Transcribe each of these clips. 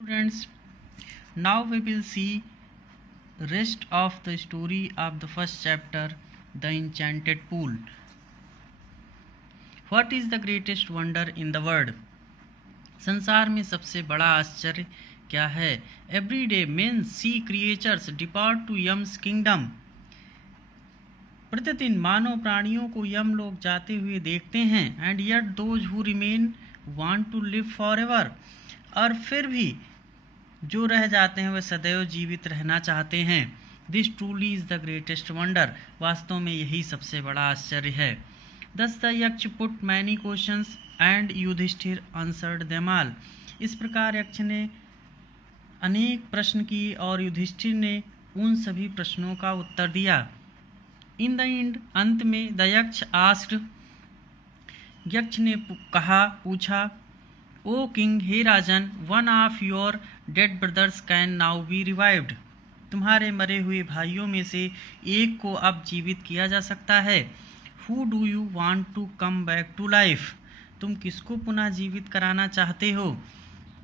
Students, now we will see rest of the story of the first chapter, The Enchanted Pool. What is the greatest wonder in the world? संसार में सबसे बड़ा आश्चर्य क्या है? Every day men see creatures depart to Yam's kingdom. प्रतिदिन मानव प्राणियों को यम लोग जाते हुए देखते हैं. And yet those who remain want to live forever. और फिर भी जो रह जाते हैं वे सदैव जीवित रहना चाहते हैं. This truly is the greatest wonder. वास्तव में यही सबसे बड़ा आश्चर्य है. Thus the Yaksha put many questions and Yudhishthira answered them all. इस प्रकार यक्ष ने अनेक प्रश्न किए और युधिष्ठिर ने उन सभी प्रश्नों का उत्तर दिया. इन द एंड, अंत में, द यक्ष आस्क्ड, यक्ष ने पूछा, ओ किंग, हे राजन, one of your dead brothers can now be revived. तुम्हारे मरे हुए भाइयों में से एक को अब जीवित किया जा सकता है. Who do you want to come back to life. तुम किसको पुनः जीवित कराना चाहते हो.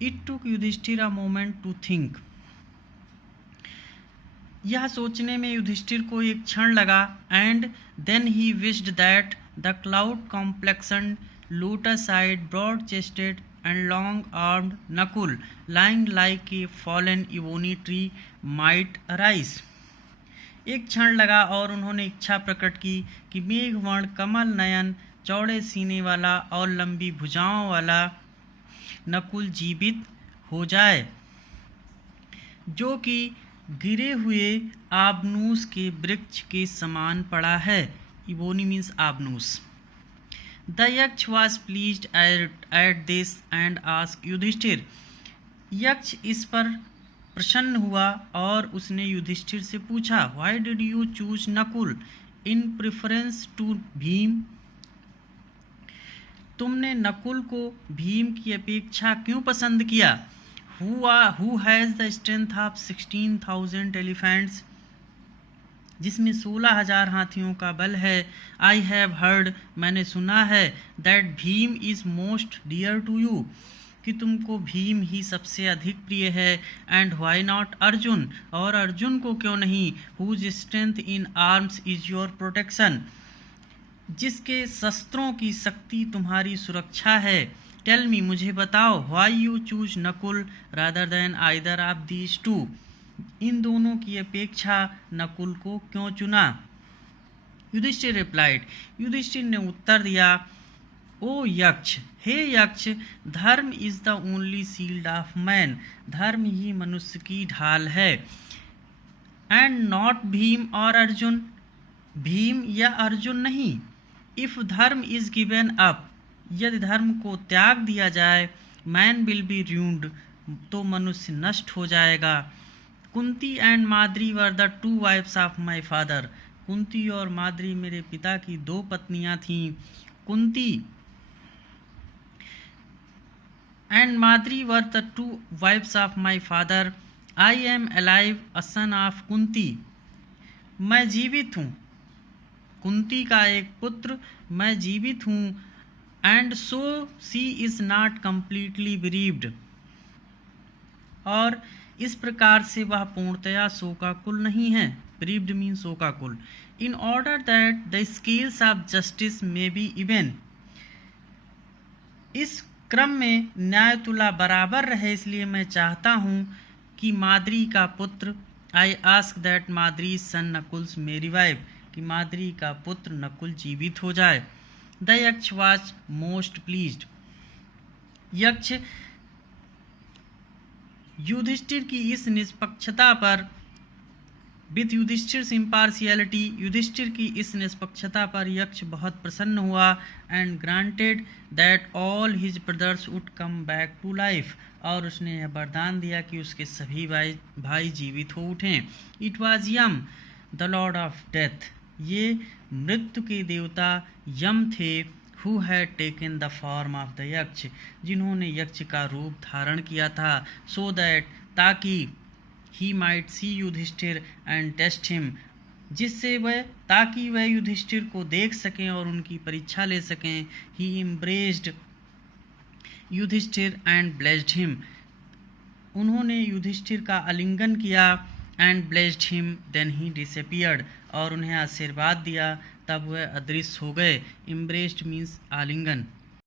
It took Yudhishthira a moment to think. यह सोचने में युधिष्ठिर को एक क्षण लगा. And then he wished that the cloud complexion, lotus eyed, broad chested and long-armed Nakul, lying like a fallen ebony tree, might arise. एक क्षण लगा और उन्होंने इच्छा प्रकट की कि मेघवर्ण, कमल नयन, चौड़े सीने वाला और लंबी भुजाओं वाला नकुल जीवित हो जाए, जो कि गिरे हुए आबनूस के वृक्ष के समान पड़ा है. इबोनी मीन्स आबनूस. The Yaksha was pleased at this and asked Yudhishthira. Yaksha इस पर प्रसन्न हुआ और उसने युधिष्ठिर से पूछा, Why did you choose Nakul in preference to Bhim. तुमने नकुल को भीम की अपेक्षा क्यों पसंद किया. Who has the strength of 16,000 elephants. जिसमें 16,000 हाथियों का बल है. आई हैव हर्ड, मैंने सुना है, that Bhim is most dear to you, कि तुमको भीम ही सबसे अधिक प्रिय है. एंड व्हाई नॉट अर्जुन, और अर्जुन को क्यों नहीं. Whose strength in arms is your protection, जिसके शस्त्रों की शक्ति तुम्हारी सुरक्षा है. टेल मी, मुझे बताओ, why you choose Nakula rather than either of these two. इन दोनों की अपेक्षा नकुल को क्यों चुना. युधिष्ठिर रिप्लाइड, युधिष्ठिर ने उत्तर दिया, ओ यक्ष, हे यक्ष, धर्म is the only shield of man. धर्म ही मनुष्य की ढाल है. एंड नॉट भीम और अर्जुन, भीम या अर्जुन नहीं. इफ धर्म इज गिवन अप, यदि धर्म को त्याग दिया जाए, मैन विल बी रूइंड, तो मनुष्य नष्ट हो जाएगा. Kunti and Madri were the two wives of my father. Kunti और माद्री मेरे पिता की दो पत्नियां थीं. Kunti and Madri were the two wives of my father. I am alive, a son of Kunti. मैं जीवित हूँ, कुंती का एक पुत्र, मैं जीवित हूँ. And so she is not completely bereaved, और इस प्रकार से वह पूर्णतया शोकाकुल नहीं है. bereaved मीन्स शोकाकुल. In order that the scales of justice may be even, इस क्रम में न्याय तुला बराबर रहे, इसलिए मैं चाहता हूँ कि माद्री का पुत्र, I ask that Madri son Nakul's may revive, कि माद्री का पुत्र नकुल जीवित हो जाए. द यक्ष वाज मोस्ट प्लीज्ड. यक्ष युधिष्ठिर की इस निष्पक्षता पर, विद युधिष्ठिर इम्पार्शियलिटी, युधिष्ठिर की इस निष्पक्षता पर यक्ष बहुत प्रसन्न हुआ. And granted that all his brothers would come back to life, और उसने यह वरदान दिया कि उसके सभी भाई जीवित हो उठें. It was Yama the lord of death. ये मृत्यु के देवता यम थे. Who had taken the form of the यक्ष, जिन्होंने यक्ष का रूप धारण किया था. so that, ताकि, he might see Yudhishthir and test him, जिससे वह, ताकि वह युधिष्ठिर को देख सकें और उनकी परीक्षा ले सकें. he embraced Yudhishthir and blessed him, उन्होंने युधिष्ठिर का आलिंगन किया and blessed him, then he disappeared, और उन्हें आशीर्वाद दिया, तब वह अदृश्य हो गए। इम्ब्रेस्ड मीन्स आलिंगन।